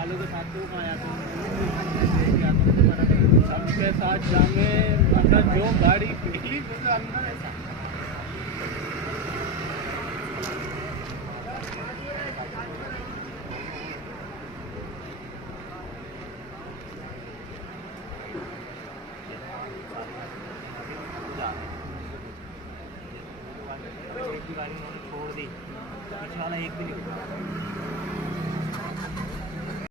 वालों के साथ तो कहाँ जाते हैं, सबके साथ जाएंगे अंदर जो गाड़ी निकली अंदर ऐसा गाड़ी उन्होंने छोड़ दी, पीछे वाला एक भी नहीं।